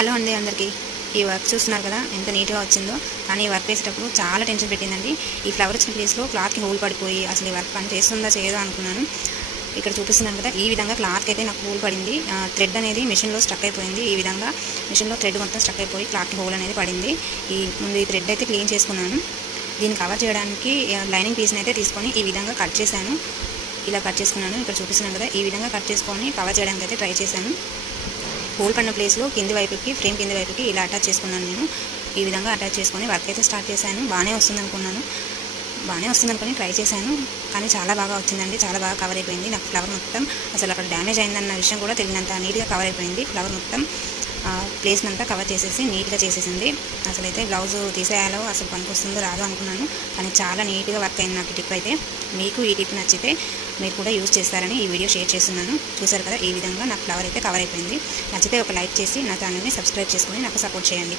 Hello అండి అందరికీ. ఈ వర్క్ చూస్తున్నారు కదా ఎంత నీట్గా వచ్చిందో. కానీ ఈ వర్క్ వేసేటప్పుడు చాలా టెన్షన్ పెట్టిందండి. ఈ ఫ్లవర్ వచ్చిన ప్లేస్లో క్లాత్కి హోల్ పడిపోయి అసలు ఈ వర్క్ పని చేస్తుందా చేయదా అనుకున్నాను. ఇక్కడ చూపిస్తున్నాను కదా, ఈ విధంగా క్లాత్కి అయితే నాకు హోల్ పడింది. థ్రెడ్ అనేది మిషన్లో స్టక్ అయిపోయింది. ఈ విధంగా మిషన్లో థ్రెడ్ మొత్తం స్టక్ అయిపోయి క్లాత్కి హోల్ అనేది పడింది. ముందు ఈ థ్రెడ్ అయితే క్లీన్ చేసుకున్నాను. దీన్ని కవర్ చేయడానికి లైనింగ్ పీస్ని అయితే తీసుకొని ఈ విధంగా కట్ చేశాను. ఇలా కట్ చేసుకున్నాను. ఇక్కడ చూపిస్తున్నాను కదా, ఈ విధంగా కట్ చేసుకొని కవర్ చేయడానికి అయితే ట్రై చేశాను. హోల్ పడిన ప్లేస్లో కింది వైపుకి, ఫ్రేమ్ కింది వైపుకి ఇలా అటాచ్ చేసుకున్నాను. నేను ఈ విధంగా అటాచ్ చేసుకొని వర్క్ అయితే స్టార్ట్ చేశాను. బాగానే వస్తుంది అనుకుని ట్రై చేశాను. కానీ చాలా బాగా వచ్చిందండి. చాలా బాగా కవర్ అయిపోయింది. నాకు ఫ్లవర్ మొత్తం అసలు అక్కడ డ్యామేజ్ అయిందన్న విషయం కూడా తెలియనంత నీట్గా కవర్ అయిపోయింది. ఫ్లవర్ మొత్తం ప్లేస్ని అంతా కవర్ చేసేసి నీట్గా చేసేసింది. అసలైతే బ్లౌజ్ తీసేయాలో అసలు పనికి వస్తుందో రాదో అనుకున్నాను. కానీ చాలా నీట్గా వర్క్ అయింది నాకు ఈ టిప్ అయితే. మీకు ఈ టిప్ నచ్చితే మీరు కూడా యూజ్ చేస్తారని ఈ వీడియో షేర్ చేస్తున్నాను. చూసారు కదా, ఈ విధంగా నాకు ఫ్లవర్ అయితే కవర్ అయిపోయింది. నచ్చితే ఒక లైక్ చేసి నా ఛానల్ని సబ్స్క్రైబ్ చేసుకొని నాకు సపోర్ట్ చేయండి.